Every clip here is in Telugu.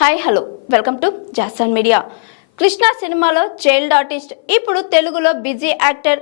Hi hello welcome to Jason media. Krishna సినిమాలో చైల్డ్ ఆర్టిస్ట్, ఇప్పుడు తెలుగులో బిజీ యాక్టర్.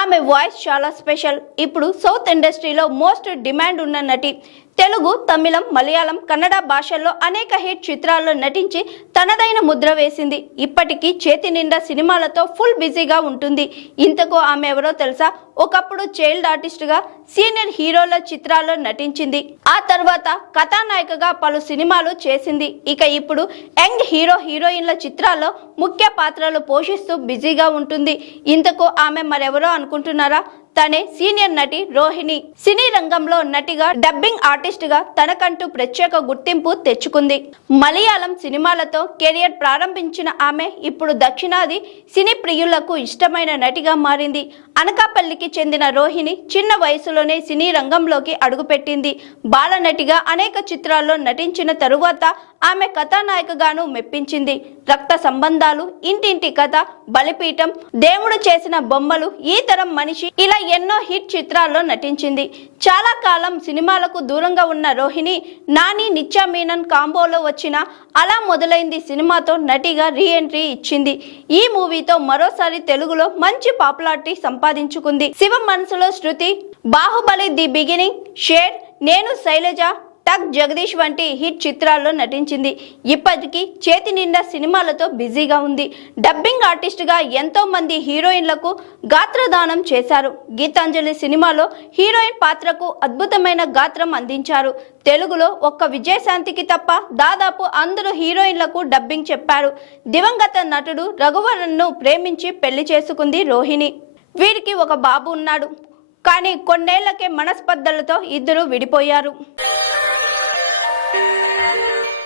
ఆమె వాయిస్ చాలా స్పెషల్. ఇప్పుడు సౌత్ ఇండస్ట్రీలో మోస్ట్ డిమాండ్ ఉన్న నటి. తెలుగు, తమిళం, మలయాళం, కన్నడ భాషల్లో అనేక హిట్ చిత్రాల్లో నటించి తనదైన ముద్ర వేసింది. ఇప్పటికీ చేతి నిండా సినిమాలతో ఫుల్ బిజీగా ఉంటుంది. ఇంతకు ఆమె ఎవరో తెలుసా? ఒకప్పుడు చైల్డ్ ఆర్టిస్ట్గా సీనియర్ హీరోల చిత్రాల్లో నటించింది. ఆ తర్వాత కథానాయికగా పలు సినిమాలు చేసింది. ఇక ఇప్పుడు యంగ్ హీరో హీరోయిన్ల చిత్రాల్లో ముఖ్య పాత్రలు పోషిస్తూ బిజీగా ఉంటుంది. ఇంతకు ఆమె మరెవరో అనుకుంటున్నారా? తనే సీనియర్ నటి రోహిణి. సినీ రంగంలో నటిగా, డబ్బింగ్ ఆర్టిస్ట్ గా తనకంటూ ప్రత్యేక గుర్తింపు తెచ్చుకుంది. మలయాళం సినిమాలతో కెరియర్ ప్రారంభించిన ఆమె ఇప్పుడు దక్షిణాది సినీ ప్రియులకు ఇష్టమైన నటిగా మారింది. అనకాపల్లికి చెందిన రోహిణి చిన్న వయసులోనే సినీ రంగంలోకి అడుగుపెట్టింది. బాలనటిగా అనేక చిత్రాల్లో నటించిన తరువాత ఆమె కథానాయికగాను మెప్పించింది. రక్త సంబంధాలు, ఇంటింటి కథ, బలిపీఠం, దేవుడు చేసిన బొమ్మలు, ఈ తరం మనిషి, ఇలా ఎన్నో హిట్ చిత్రాల్లో నటించింది. చాలా కాలం సినిమాలకు దూరంగా ఉన్న రోహిణి నాని, నిత్యా మీనన్ కాంబోలో వచ్చిన అలా మొదలైంది సినిమాతో నటిగా రీ ఎంట్రీ ఇచ్చింది. ఈ మూవీతో మరోసారి తెలుగులో మంచి పాపులారిటీ సంపాదించుకుంది. శివ మనసులో శృతి, బాహుబలి, ది బిగినింగ్, షేర్, నేను, శైలజ, టక్ జగదీష్ వంటి హిట్ చిత్రాల్లో నటించింది. ఇప్పటికీ చేతి నిండా సినిమాలతో బిజీగా ఉంది. డబ్బింగ్ ఆర్టిస్ట్గా ఎంతో మంది హీరోయిన్లకు గాత్రదానం చేశారు. గీతాంజలి సినిమాలో హీరోయిన్ పాత్రకు అద్భుతమైన గాత్రం అందించారు. తెలుగులో ఒక్క విజయశాంతికి తప్ప దాదాపు అందరూ హీరోయిన్లకు డబ్బింగ్ చెప్పారు. దివంగత నటుడు రఘువరన్ను ప్రేమించి పెళ్లి చేసుకుంది రోహిణి. వీరికి ఒక బాబు ఉన్నాడు. కానీ కొన్నేళ్లకే మనస్పర్ధలతో ఇద్దరు విడిపోయారు.